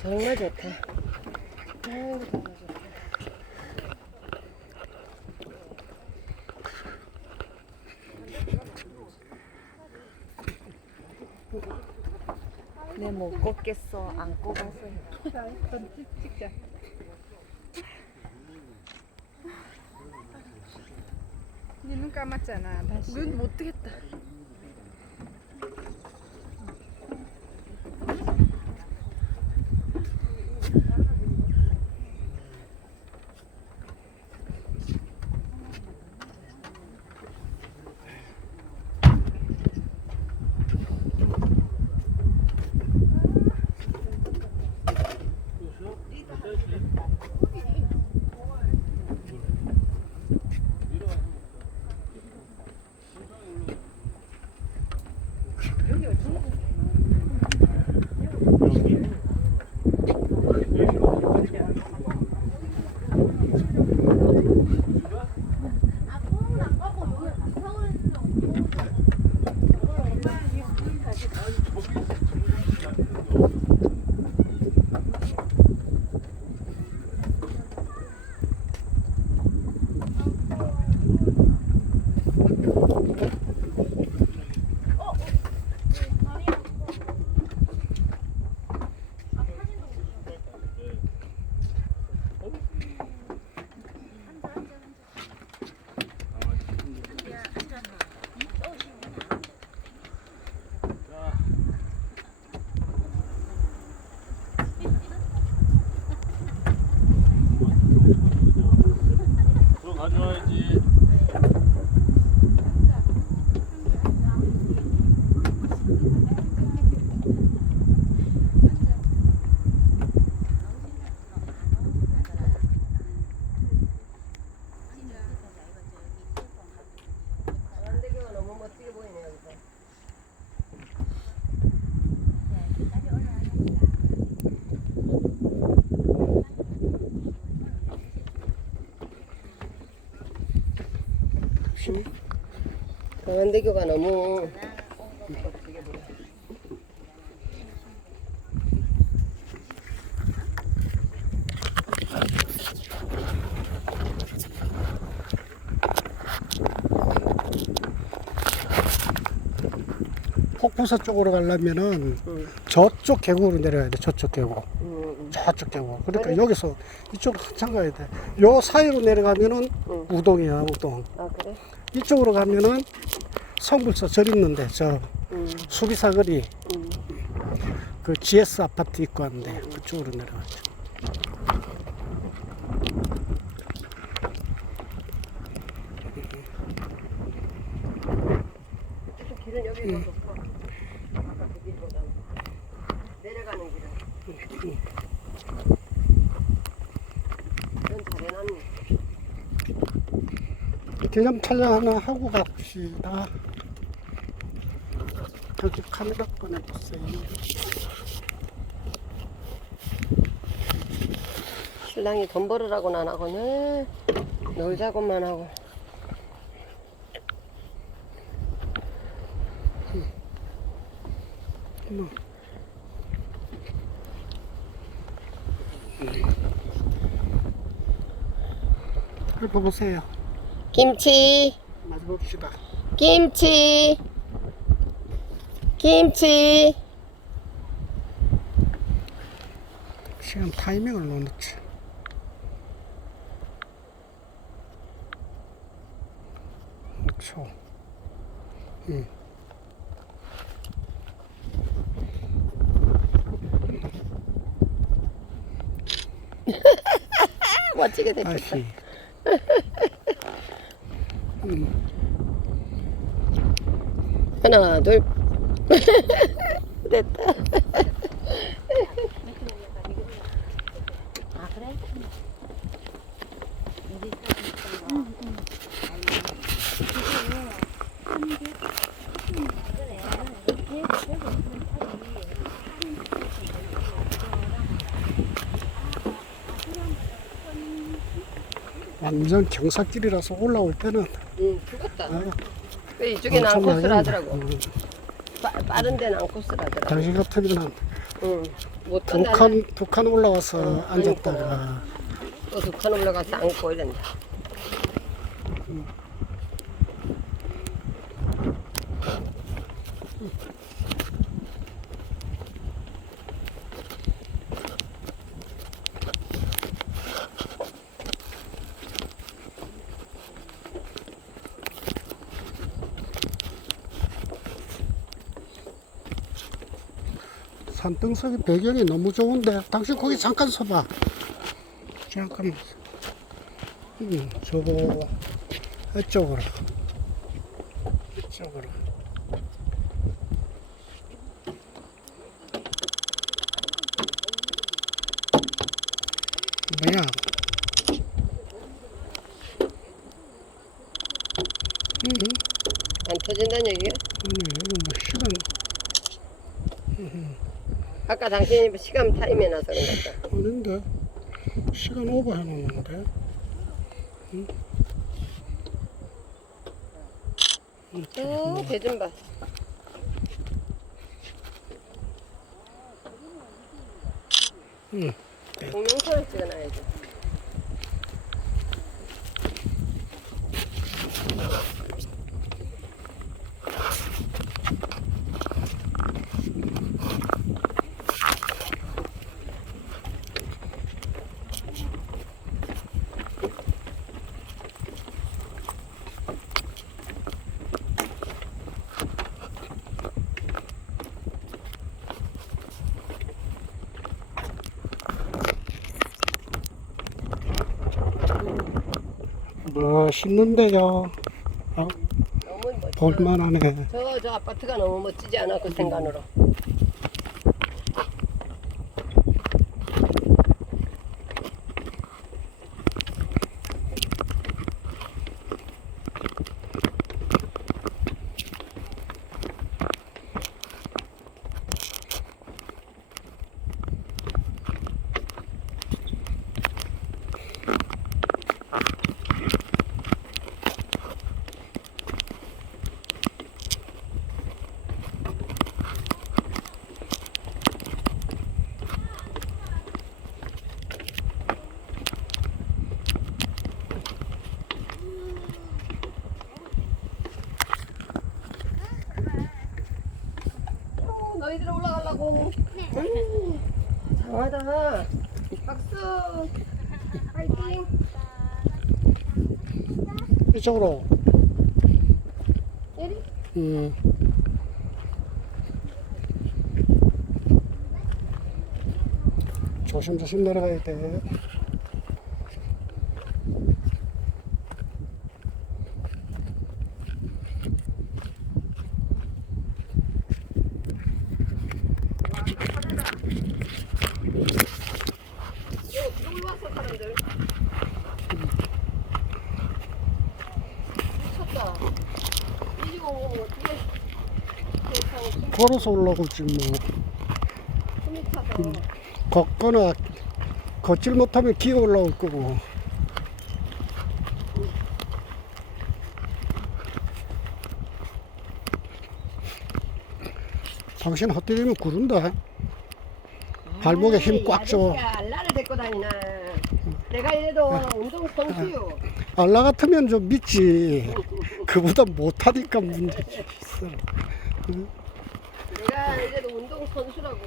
정말 좋다. 아이고, 정말 좋다. 내못 걷겠어. 안 꼽아서. 자, 찍자. 눈 감았잖아. 다시. 눈 못 뜨겠다. 강원대교가 너무. 폭포사 쪽으로 가려면은 응. 저쪽 계곡으로 내려야 돼. 저쪽 계곡. 음, 저쪽 계곡. 그러니까 그래? 여기서 이쪽 한참 가야 돼. 요 사이로 내려가면은 응. 우동이야, 우동. 아 그래? 이쪽으로 가면은 성불사 절 있는데 저 음, 수비사거리 음. 그 GS 아파트 있고 한데 그쪽으로 내려가죠. 그 길은 여기가 좋고 아까 그 길보다 내려가는 길은 넌 잘해놨니? 기념 촬영 하나 하고 갑시다. 저기 카메라 꺼내주세요. 신랑이 돈 벌으라고는 안 하고 늘 놀자고만 하고 뭐. 이거 보세요. 김치 마주 봅시다. 김치 김치 시간 타이밍을 놓지. 초. 응. 멋지게 됐다 다시. 하나 둘 됐다. 완전 경사길이라서 올라올 때는 응 죽었다 어, 그 이쪽에는 안 엄청나게. 코스를 하더라고. 음, 빠, 빠른 데는 안 코스를 하더라고. 당신 같으면 응. 못두 간다. 칸, 두칸 올라와서 응, 앉았다가 또두칸 올라가서 앉고 이런다. 산 등석이 배경이 너무 좋은데 당신 거기 잠깐 서봐. 잠깐만. 음, 저거 이쪽으로. 이쪽으로 뭐야 음, 안 터진다는 얘기야? 아니 이거 뭐 시간 아까 당신이 시간 타임에 나서 그런 것 같다. 아닌데 시간 오버 해놓는데 어, 배좀 봐. 응. 동영상을 찍어놔야지. 멋있는데요 어, 너무. 볼만하네 저, 저 아파트가 너무 멋지지 않아, 그 생각으로. 어, 너희들 올라가려고. 음, 장하다. 박수. 파이팅. 이쪽으로 예리. 음. 조심조심 내려가야 돼 요, 여기 왔어, 사람들. 미쳤다. 이지고 오면 어떻게. 세상에 걸어서 올라오지 뭐 차서. 걷거나 걷질 못하면 기어 올라올 거고 당신 헛디디면 구른다 발목에 힘 꽉 줘. 알라를 데리고 다니나. 내가 이래도 운동 선수요. 알라 같으면 좀 믿지 그보다 못하니까 문제지 선수라고.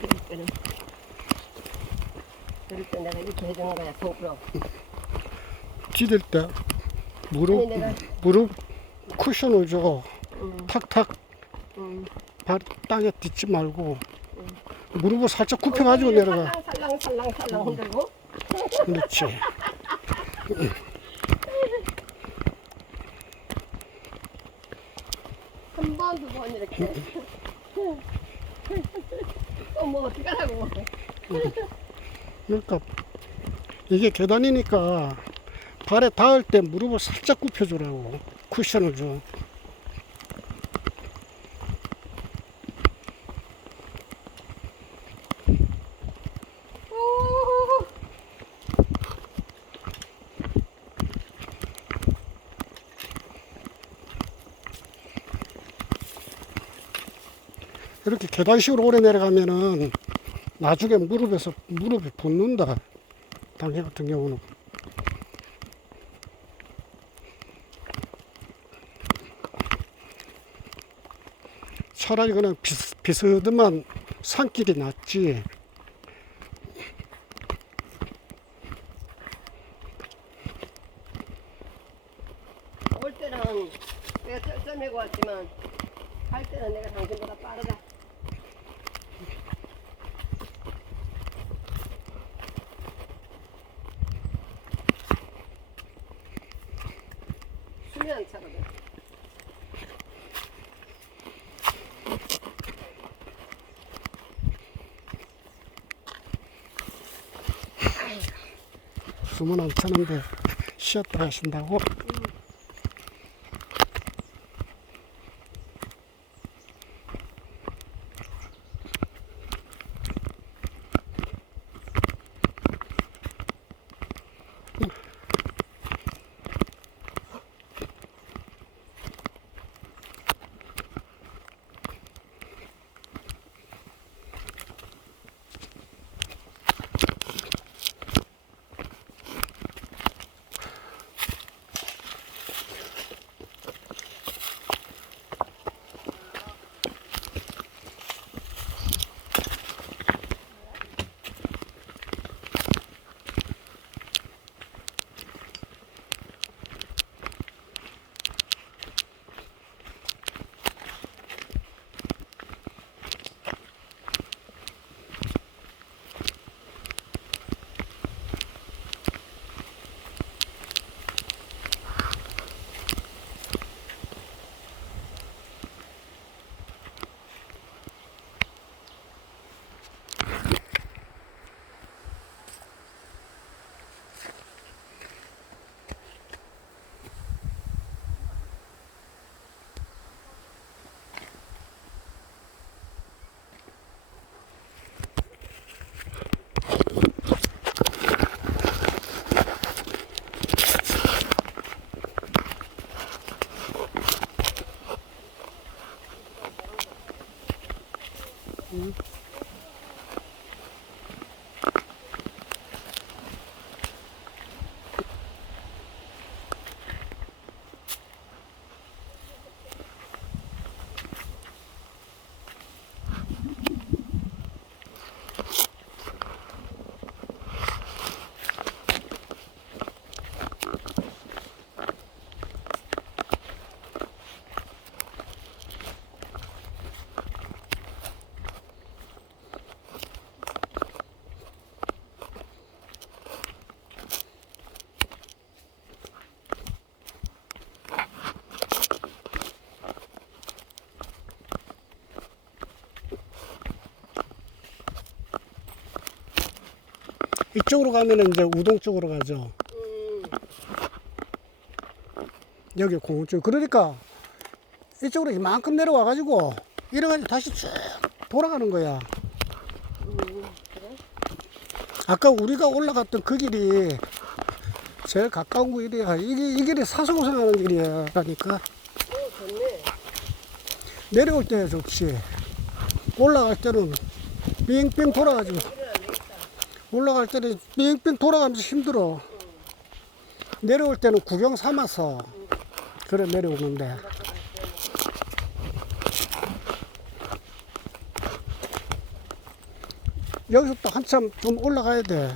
그럴 때는. 그럴 때 내가 이렇게 해주는 거야, 속으로. 디딜 때 무릎 아니, 내가- 무릎 쿠션을 줘 응, 탁탁 응. 발 땅에 딛지 말고 무릎을 살짝 굽혀가지고 내려가 살랑, 살랑, 살랑, 살랑 흔들고. 그렇지 한 번, 두 번 이렇게. 또 뭐 어떡하라고. 그러니까 이게 계단이니까 발에 닿을 때 무릎을 살짝 굽혀주라고 쿠션을 줘. 이렇게 계단식으로 오래 내려가면은 나중에 무릎에서 무릎이 붓는다. 당신 같은 경우는. 차라리 그냥 비스, 비스듬한 산길이 낫지. 올 때는 내가 쩔쩔매고 왔지만 갈 때는 내가 당신보다 빠르다. 안 차는데 쉬었다 가신다고? you. 이쪽으로 가면은 이제 우동 쪽으로 가죠. 음, 여기 공원 쪽. 그러니까 이쪽으로 이만큼 내려와 가지고 이래가지고 다시 쭉 돌아가는 거야. 아까 우리가 올라갔던 그 길이 제일 가까운 길이야. 이게 이 길이 사소고생하는 길이라니까. 좋네. 내려올 때 좋지. 올라갈 때는 빙빙 돌아가지고. 올라갈 때는 빙빙 돌아가면서 힘들어. 내려올 때는 구경 삼아서 그래 내려오는데. 여기서 또 한참 좀 올라가야 돼.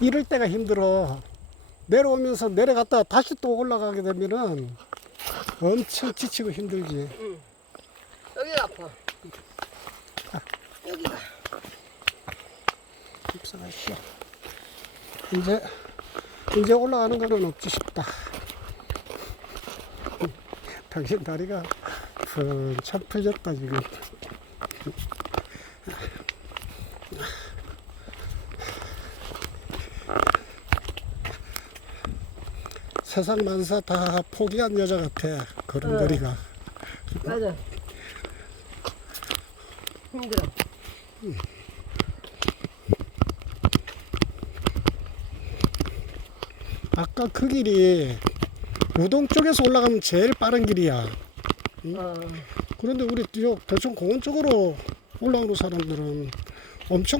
이럴 때가 힘들어. 내려오면서 내려갔다 다시 또 올라가게 되면은 엄청 지치고 힘들지. 여기가 아파. 여기가. 입사가 쉬어. 이제 이제 올라가는 거는 없지 싶다. 당신 다리가 참 풀렸다 지금. 세상 만사 다 포기한 여자 같아 걸음걸이가. 맞아. 힘들어. 아까 그 길이 우동 쪽에서 올라가면 제일 빠른 길이야. 어. 그런데 우리 저 대충 공원 쪽으로 올라오는 사람들은 엄청